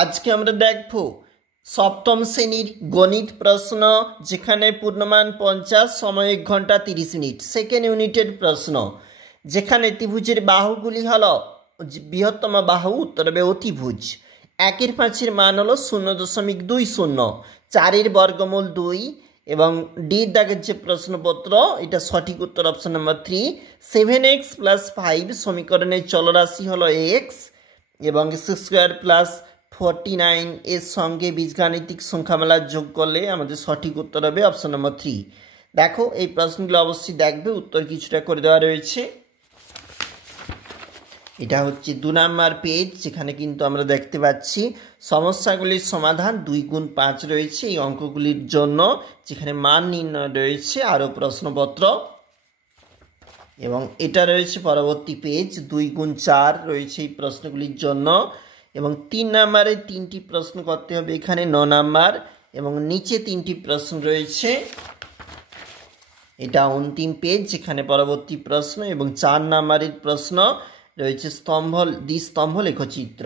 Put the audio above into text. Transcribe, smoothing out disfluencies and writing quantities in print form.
আজকে আমরা দেখব সপ্তম শ্রেণীর গণিত প্রশ্ন, যেখানে পূর্ণমান 50, সময় 1 ঘন্টা 30 মিনিট। সেকেন্ড ইউনিটের প্রশ্ন, যেখানে ত্রিভুজের বাহুগুলি হলো বৃহত্তম বাহু, উত্তর হবে অতিভুজ। 1/5 মান হলো 0.20, 4 বর্গমূল 2 এবং ডি দাগের যে প্রশ্নপত্র, এটা সঠিক উত্তর অপশন নাম্বার 3। 7x + 5 সমীকরণের চলরাশি হলো এক্স এবং x² + 49 এর সঙ্গে বীজগাণিতিক সংখ্যামালা যোগ করলে আমাদের সঠিক উত্তর হবে অপশন নম্বর 3। দেখো এই প্রশ্নগুলো অবশ্যই দেখবে, উত্তর কিছুটা করে দেওয়া রয়েছে। এটা হচ্ছে 2 নম্বর পেজ, যেখানে কিন্তু আমরা দেখতে পাচ্ছি সমস্যাগুলির সমাধান 2 গুণ 5 রয়েছে এই অঙ্কগুলির জন্য, যেখানে মান নির্ণয় রয়েছে আরও প্রশ্নপত্র। এবং এটা রয়েছে পরবর্তী পেজ, 2 গুণ 4 রয়েছে এই প্রশ্নগুলির জন্য। এবং 3 নম্বরে 3টি প্রশ্ন করতে হবে, এখানে 9 নম্বর এবং নিচে 3টি প্রশ্ন রয়েছে। এটা অন্তিম পেজ, যেখানে পরবর্তী প্রশ্ন এবং 4 নম্বরের প্রশ্ন রয়েছে দ্বিস্তম্ভ লেখচিত্র।